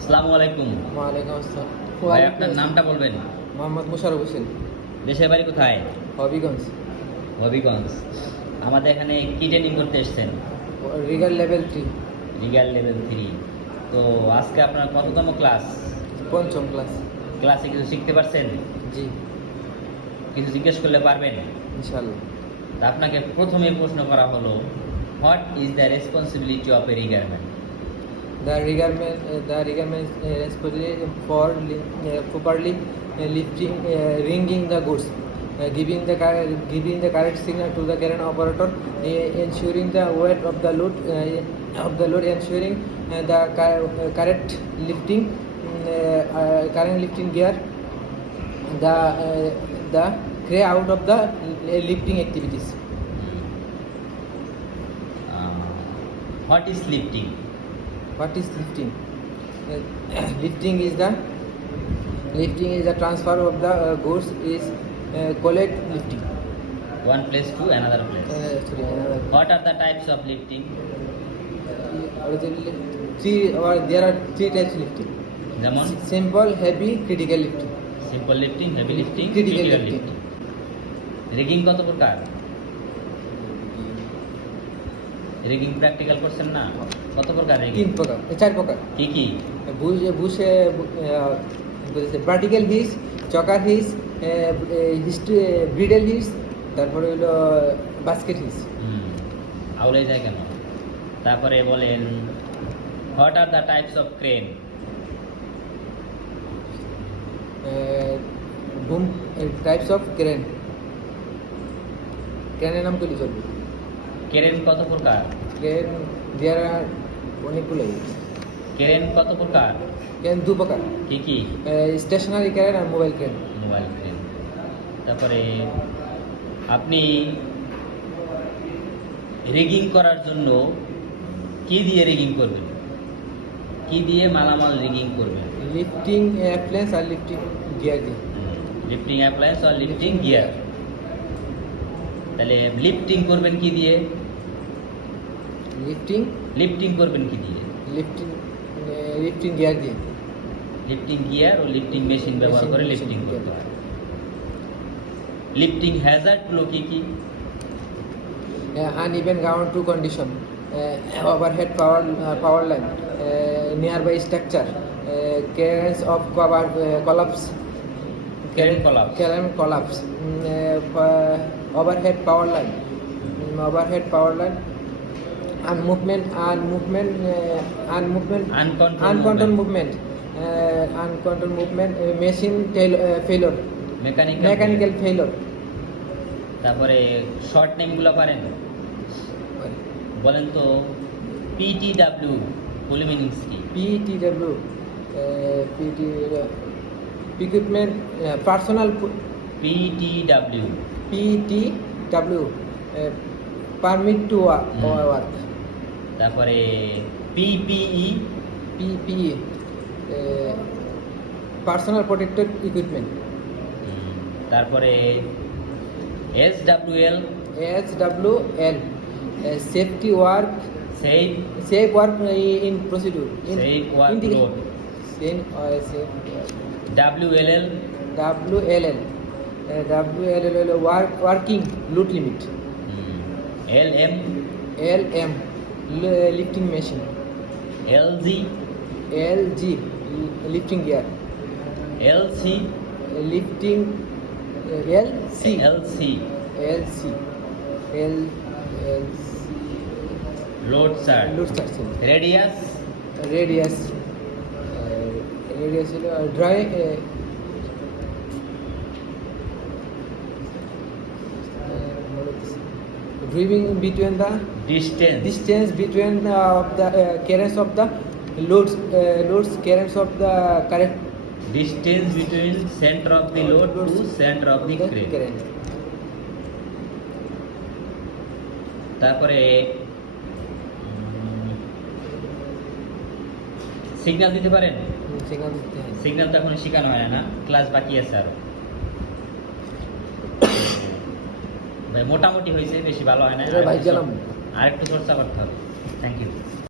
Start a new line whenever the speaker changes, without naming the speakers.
আসসালামু আলাইকুম।
ওয়ালাইকুম আসসালাম।
ভাই আপনার নামটা বলবেন?
মোহাম্মদ মুশারফ হোসেন।
দেশের বাড়ি কোথায়?
হবিগঞ্জ।
হবিগঞ্জ। আমাদের এখানে কি ট্রেনিং করতে এসেছেন?
Rigger level three
legal level three তো আজকে আপনার কততম ক্লাস
পঞ্চম ক্লাস
ক্লাসে কিছু শিখতে পারছেন?
জি।
কিছু জিজ্ঞেস করলে পারবেন?
ইনশাল্লাহ
আপনাকে প্রথমে প্রশ্ন করা হলো what is the responsibility of a riggerman
The regarment, uh, the regarment uh, responsibility for uh, properly uh, lifting, uh, ringing the goods, uh, giving the giving the correct signal to the crane operator, uh, ensuring the weight of the load uh, of the load, ensuring uh, the uh, correct lifting, mm, uh, uh, current lifting gear, the uh, the carry out of the uh, lifting activities.
What is lifting
What is lifting? Uh, lifting is the lifting is the transfer of the uh, goods is uh, called lifting.
One place to another place
Uh, sorry, another.
Are the types of lifting
Uh, three or there are three types of lifting.
যেমন
Simple, heavy, critical lifting.
Simple lifting heavy lifting
Critical
critical
lifting.
Lifting rigging কত প্রকার rigging practical করছেন না কত প্রকার
তিন প্রকার চার প্রকার।
কি কি?
বুশ বুশে ভার্টিক্যাল হিস চকার হিস হিস্ট্রি ব্রিডেল হিস তারপরে হলো বাস্কেট হিস
আউলে যায় কেন? তারপরে বলেন what are the types of crane
boom types of crane ক্রেনের নাম করলে চলবে
ক্রেন কত প্রকার?
ক্রেন দেয়ার আর অনেকগুলো
ক্রেন কত প্রকার?
ক্রেন দু প্রকার।
কি কি?
স্টেশনারি ক্রেন আর মোবাইল ক্রেন।
Mobile crane. তারপরে আপনি রিগিং করার জন্য কি দিয়ে রিগিং করবেন? কি দিয়ে মালামাল রিগিং করবেন?
লিফটিং অ্যাপ্লেন্স আর লিফটিং গিয়ার দিয়ে।
লিফটিং অ্যাপ্লায়েন্স আর লিফটিং গিয়ার তাহলে লিফটিং করবেন কি দিয়ে?
লিফটিং
লিফটিং করবেন কি দিয়ে
লিফটিং লিফটিং গিয়ার দিয়ে
লিফটিং গিয়ার ও লিফটিং মেশিন ব্যবহার করে
Machine,
লিফটিং
machine,
করতে হয় লিফটিং হ্যাজার্ডগুলো কি কি
uh, uneven ground to condition, uh, overhead power uh, power line, uh, nearby structure, uh, currents of cover uh, collapse,
Current collapse.
current collapse, mm, uh, uh, overhead power line, mm, overhead power line, And movement and movement uh, and movement
Uncontrolled
uncontrolled
movement.
movement, uh, uncontrolled movement, uh, machine tail, uh, failure,
mechanical
mechanical failure.
তারপরে short নেমগুলো পারেন বলেন তো PTW full meanings কি
PTW, uh, PT, uh, equipment, uh, permit to work
তারপরে
PPE PPE personal protected equipment
তারপরে S
W L S W L safety work
সেই
safe work in procedure W
L L
W L
L
W L L work
working load limit
WLL WLL, uh, WLL work, working load limit.
LM
LM li- lifting machine
LG
LG li- lifting gear
LC
lifting uh, LC
LC
LC L LC
load chart
load section
radius
radius uh, radius হলো uh, driving between the
distance
distance between uh, of the uh, currents of the loads uh, loads currents of the correct
distance between centre of the load to centre of the crane
current
তারপরে signal দিতে পারেন
signal দিতে হয়
signal তো এখন শেখানো হয় না না ক্লাস বাকি আছে আরও ভাই মোটামুটি হয়েছে বেশি ভালো হয় না
আর ভাই গেলাম।
আরেকটু চর্চা করতে হবে। Thank you